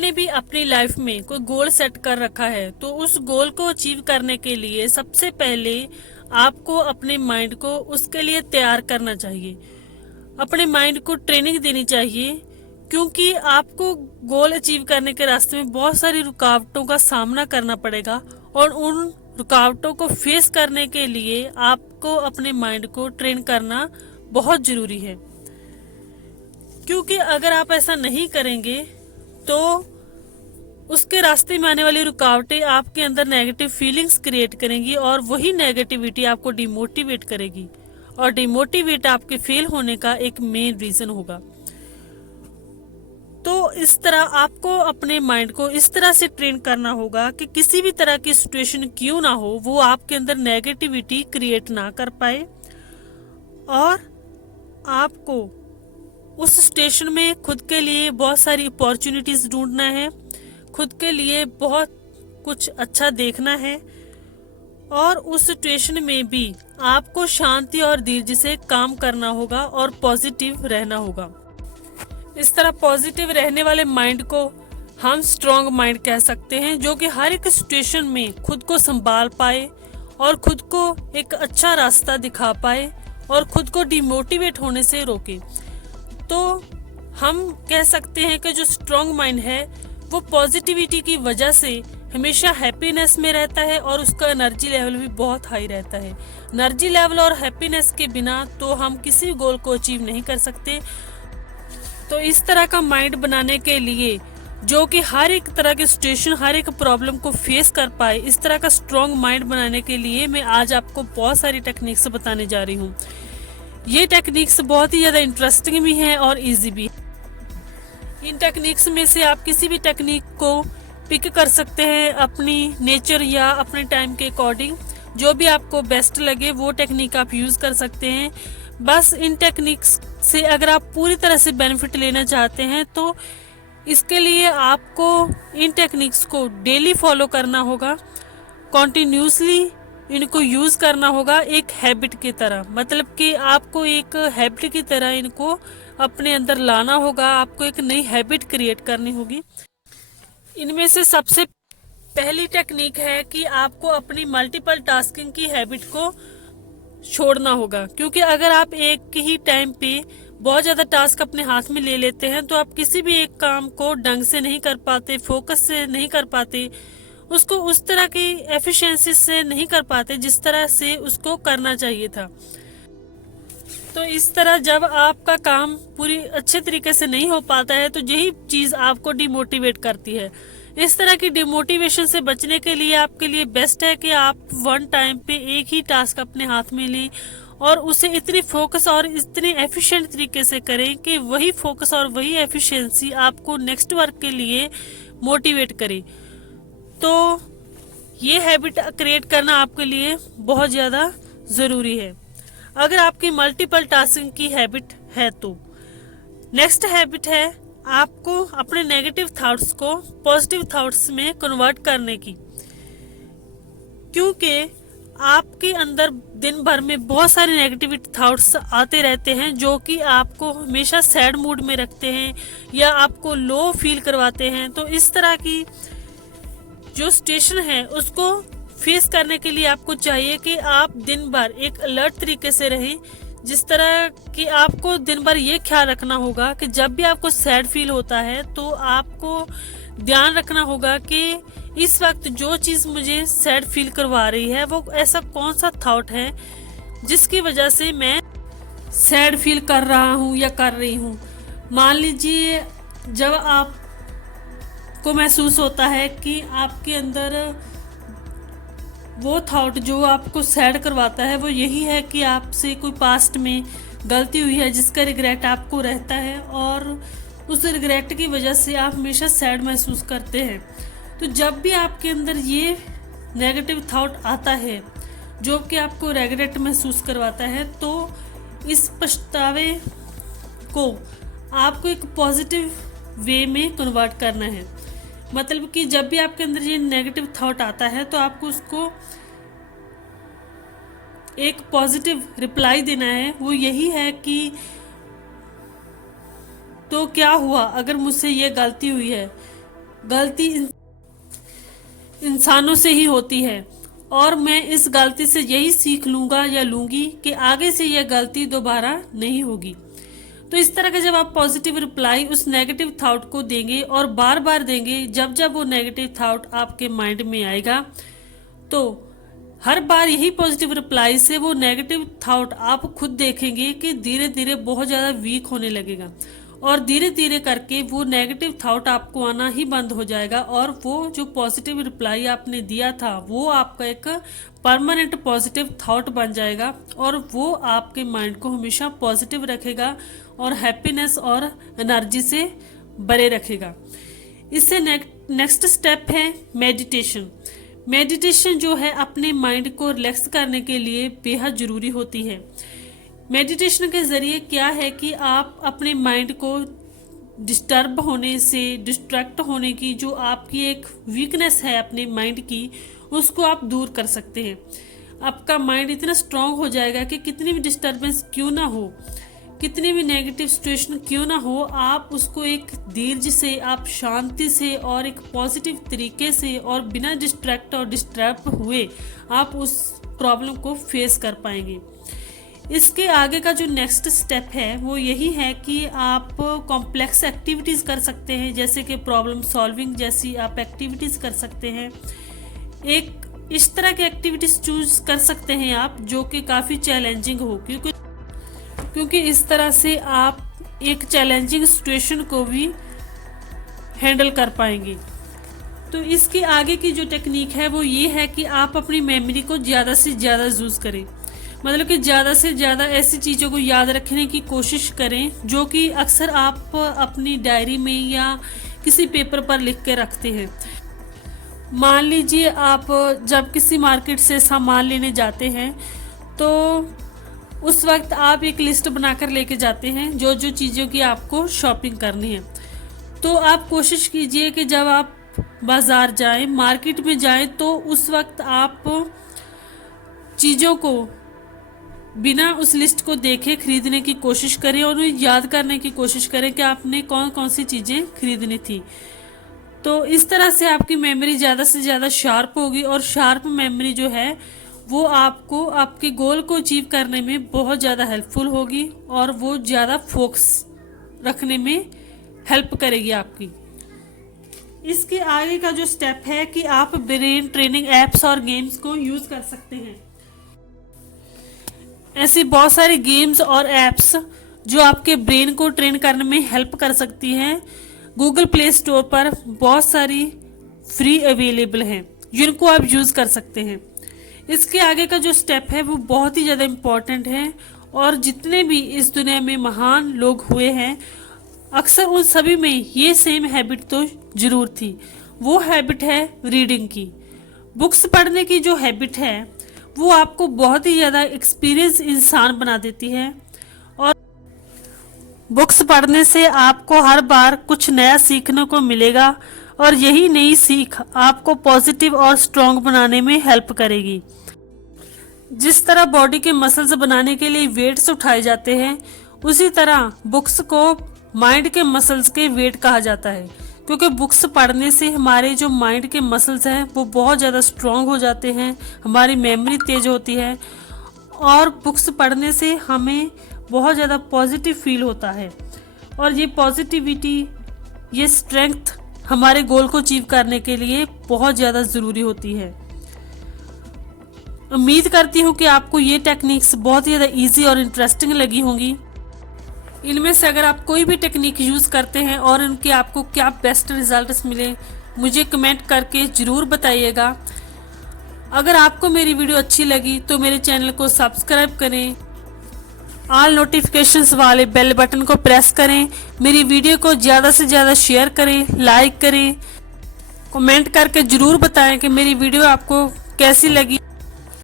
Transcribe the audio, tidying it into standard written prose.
आपने भी अपनी लाइफ में कोई गोल सेट कर रखा है तो उस गोल को अचीव करने के लिए सबसे पहले आपको अपने माइंड को उसके लिए तैयार करना चाहिए। अपने माइंड को ट्रेनिंग देनी चाहिए, क्योंकि आपको गोल अचीव करने के रास्ते में बहुत सारी रुकावटों का सामना करना पड़ेगा और उन रुकावटों को फेस करने के लिए आपको अपने माइंड को ट्रेन करना बहुत ज़रूरी है। क्योंकि अगर आप ऐसा नहीं करेंगे तो उसके रास्ते में आने वाली रुकावटें आपके अंदर नेगेटिव फीलिंग्स क्रिएट करेंगी और वही नेगेटिविटी आपको डिमोटिवेट करेगी और डिमोटिवेट आपके फेल होने का एक मेन रीजन होगा। तो इस तरह आपको अपने माइंड को इस तरह से ट्रेन करना होगा कि किसी भी तरह की सिचुएशन क्यों ना हो वो आपके अंदर नेगेटिविटी क्रिएट ना कर पाए और आपको उस स्टेशन में खुद के लिए बहुत सारी अपॉर्चुनिटीज ढूंढना है, खुद के लिए बहुत कुछ अच्छा देखना है और उस सिचुएशन में भी आपको शांति और धीरज से काम करना होगा और पॉजिटिव रहना होगा। इस तरह पॉजिटिव रहने वाले माइंड को हम स्ट्रॉन्ग माइंड कह सकते हैं, जो कि हर एक सिचुएशन में खुद को संभाल पाए और खुद को एक अच्छा रास्ता दिखा पाए और खुद को डिमोटिवेट होने से रोके। तो हम कह सकते हैं कि जो स्ट्रॉन्ग माइंड है वो पॉजिटिविटी की वजह से हमेशा हैप्पीनेस में रहता है और उसका एनर्जी लेवल भी बहुत हाई रहता है। एनर्जी लेवल और हैप्पीनेस के बिना तो हम किसी गोल को अचीव नहीं कर सकते। तो इस तरह का माइंड बनाने के लिए जो कि हर एक तरह की सिचुएशन, हर एक प्रॉब्लम को फेस कर पाए, इस तरह का स्ट्रॉन्ग माइंड बनाने के लिए मैं आज आपको बहुत सारी टेक्निक्स बताने जा रही हूँ। ये टेक्निक्स बहुत ही ज़्यादा इंटरेस्टिंग भी हैं और इजी भी। इन टेक्निक्स में से आप किसी भी टेक्निक को पिक कर सकते हैं अपनी नेचर या अपने टाइम के अकॉर्डिंग। जो भी आपको बेस्ट लगे वो टेक्निक आप यूज़ कर सकते हैं। बस इन टेक्निक्स से अगर आप पूरी तरह से बेनिफिट लेना चाहते हैं तो इसके लिए आपको इन टेक्निक्स को डेली फॉलो करना होगा, कॉन्टिन्यूसली इनको यूज़ करना होगा एक हैबिट की तरह। मतलब कि आपको एक हैबिट की तरह इनको अपने अंदर लाना होगा, आपको एक नई हैबिट क्रिएट करनी होगी। इनमें से सबसे पहली टेक्निक है कि आपको अपनी मल्टीपल टास्किंग की हैबिट को छोड़ना होगा, क्योंकि अगर आप एक ही टाइम पे बहुत ज़्यादा टास्क अपने हाथ में ले लेते हैं तो आप किसी भी एक काम को ढंग से नहीं कर पाते, फोकस से नहीं कर पाते, उसको उस तरह की एफिशिएंसी से नहीं कर पाते जिस तरह से उसको करना चाहिए था। तो इस तरह जब आपका काम पूरी अच्छे तरीके से नहीं हो पाता है तो यही चीज़ आपको डिमोटिवेट करती है। इस तरह की डिमोटिवेशन से बचने के लिए आपके लिए बेस्ट है कि आप वन टाइम पे एक ही टास्क अपने हाथ में लें और उसे इतनी फोकस और इतने एफिशिएंट तरीके से करें कि वही फोकस और वही एफिशिएंसी आपको नेक्स्ट वर्क के लिए मोटिवेट करे। तो ये हैबिट क्रिएट करना आपके लिए बहुत ज़्यादा ज़रूरी है अगर आपकी मल्टीपल टास्किंग की हैबिट है। तो नेक्स्ट हैबिट है आपको अपने नेगेटिव थॉट्स को पॉजिटिव थॉट्स में कन्वर्ट करने की, क्योंकि आपके अंदर दिन भर में बहुत सारे नेगेटिव थॉट्स आते रहते हैं जो कि आपको हमेशा सैड मूड में रखते हैं या आपको लो फील करवाते हैं। तो इस तरह की जो सिचुएशन है उसको फेस करने के लिए आपको चाहिए कि आप दिन भर एक अलर्ट तरीके से रहें, जिस तरह कि आपको दिन भर ये ख्याल रखना होगा कि जब भी आपको सैड फील होता है तो आपको ध्यान रखना होगा कि इस वक्त जो चीज़ मुझे सैड फील करवा रही है वो ऐसा कौन सा थॉट है जिसकी वजह से मैं सैड फील कर रहा हूँ या कर रही हूँ। मान लीजिए जब आपको महसूस होता है कि आपके अंदर वो थॉट जो आपको सैड करवाता है वो यही है कि आपसे कोई पास्ट में गलती हुई है जिसका रिग्रेट आपको रहता है और उस रिग्रेट की वजह से आप हमेशा सैड महसूस करते हैं। तो जब भी आपके अंदर ये नेगेटिव थॉट आता है जो कि आपको रिग्रेट महसूस करवाता है तो इस पछतावे को आपको एक पॉजिटिव वे में कन्वर्ट करना है। मतलब कि जब भी आपके अंदर ये नेगेटिव थॉट आता है तो आपको उसको एक पॉजिटिव रिप्लाई देना है। वो यही है कि तो क्या हुआ अगर मुझसे ये गलती हुई है, गलती इंसानों से ही होती है और मैं इस गलती से यही सीख लूंगा या लूंगी कि आगे से यह गलती दोबारा नहीं होगी। तो इस तरह का जब आप पॉजिटिव रिप्लाई उस नेगेटिव थॉट को देंगे और बार बार देंगे, जब जब वो नेगेटिव थॉट आपके माइंड में आएगा, तो हर बार यही पॉजिटिव रिप्लाई से वो नेगेटिव थॉट आप खुद देखेंगे कि धीरे धीरे बहुत ज़्यादा वीक होने लगेगा और धीरे धीरे करके वो नेगेटिव थॉट आपको आना ही बंद हो जाएगा और वो जो पॉजिटिव रिप्लाई आपने दिया था वो आपका एक परमानेंट पॉजिटिव थॉट बन जाएगा और वो आपके माइंड को हमेशा पॉजिटिव रखेगा और हैप्पीनेस और एनर्जी से भरे रखेगा। इससे नेक्स्ट स्टेप है मेडिटेशन। मेडिटेशन जो है अपने माइंड को रिलैक्स करने के लिए बेहद ज़रूरी होती है। मेडिटेशन के ज़रिए क्या है कि आप अपने माइंड को डिस्टर्ब होने से, डिस्ट्रैक्ट होने की जो आपकी एक वीकनेस है अपने माइंड की, उसको आप दूर कर सकते हैं। आपका माइंड इतना स्ट्रांग हो जाएगा कि कितनी भी डिस्टर्बेंस क्यों ना हो, कितनी भी नेगेटिव सिचुएशन क्यों ना हो, आप उसको एक धीरज से, आप शांति से और एक पॉजिटिव तरीके से और बिना डिस्ट्रैक्ट और डिस्टर्ब हुए आप उस प्रॉब्लम को फेस कर पाएंगे। इसके आगे का जो नेक्स्ट स्टेप है वो यही है कि आप कॉम्प्लेक्स एक्टिविटीज़ कर सकते हैं, जैसे कि प्रॉब्लम सॉल्विंग जैसी आप एक्टिविटीज़ कर सकते हैं। एक इस तरह की एक्टिविटीज़ चूज कर सकते हैं आप जो कि काफ़ी चैलेंजिंग हो, क्योंकि इस तरह से आप एक चैलेंजिंग सिचुएशन को भी हैंडल कर पाएंगे। तो इसके आगे की जो टेक्निक है वो ये है कि आप अपनी मेमोरी को ज़्यादा से ज़्यादा यूज़ करें, मतलब कि ज़्यादा से ज़्यादा ऐसी चीज़ों को याद रखने की कोशिश करें जो कि अक्सर आप अपनी डायरी में या किसी पेपर पर लिख के रखते हैं। मान लीजिए आप जब किसी मार्केट से सामान लेने जाते हैं तो उस वक्त आप एक लिस्ट बनाकर लेके जाते हैं जो जो चीज़ों की आपको शॉपिंग करनी है। तो आप कोशिश कीजिए कि जब आप बाज़ार जाएं, मार्केट में जाएं, तो उस वक्त आप चीज़ों को बिना उस लिस्ट को देखे खरीदने की कोशिश करें और उन्हें याद करने की कोशिश करें कि आपने कौन कौन सी चीज़ें खरीदनी थी। तो इस तरह से आपकी मेमोरी ज़्यादा से ज़्यादा शार्प होगी और शार्प मेमोरी जो है वो आपको आपके गोल को अचीव करने में बहुत ज़्यादा हेल्पफुल होगी और वो ज़्यादा फोकस रखने में हेल्प करेगी आपकी। इसके आगे का जो स्टेप है कि आप ब्रेन ट्रेनिंग एप्स और गेम्स को यूज़ कर सकते हैं। ऐसी बहुत सारी गेम्स और एप्स जो आपके ब्रेन को ट्रेन करने में हेल्प कर सकती हैं, गूगल प्ले स्टोर पर बहुत सारी फ्री अवेलेबल हैं जिनको आप यूज़ कर सकते हैं। इसके आगे का जो स्टेप है वो बहुत ही ज़्यादा इम्पॉर्टेंट है और जितने भी इस दुनिया में महान लोग हुए हैं अक्सर उन सभी में ये सेम हैबिट तो ज़रूर थी। वो हैबिट है रीडिंग की। बुक्स पढ़ने की जो हैबिट है वो आपको बहुत ही ज़्यादा एक्सपीरियंस इंसान बना देती है और बुक्स पढ़ने से आपको हर बार कुछ नया सीखने को मिलेगा और यही नई सीख आपको पॉजिटिव और स्ट्रॉन्ग बनाने में हेल्प करेगी। जिस तरह बॉडी के मसल्स बनाने के लिए वेट्स उठाए जाते हैं, उसी तरह बुक्स को माइंड के मसल्स के वेट कहा जाता है, क्योंकि बुक्स पढ़ने से हमारे जो माइंड के मसल्स हैं वो बहुत ज़्यादा स्ट्रॉन्ग हो जाते हैं, हमारी मेमोरी तेज होती है और बुक्स पढ़ने से हमें बहुत ज़्यादा पॉजिटिव फील होता है और ये पॉजिटिविटी, ये स्ट्रेंथ हमारे गोल को अचीव करने के लिए बहुत ज़्यादा ज़रूरी होती है। उम्मीद करती हूँ कि आपको ये टेक्निक्स बहुत ही ज़्यादा ईजी और इंटरेस्टिंग लगी होंगी। इनमें से अगर आप कोई भी टेक्निक यूज़ करते हैं और उनके आपको क्या बेस्ट रिजल्ट्स मिले, मुझे कमेंट करके ज़रूर बताइएगा। अगर आपको मेरी वीडियो अच्छी लगी तो मेरे चैनल को सब्सक्राइब करें, ऑल नोटिफिकेशंस वाले बेल बटन को प्रेस करें, मेरी वीडियो को ज़्यादा से ज़्यादा शेयर करें, लाइक करें, कमेंट करके ज़रूर बताएं कि मेरी वीडियो आपको कैसी लगी।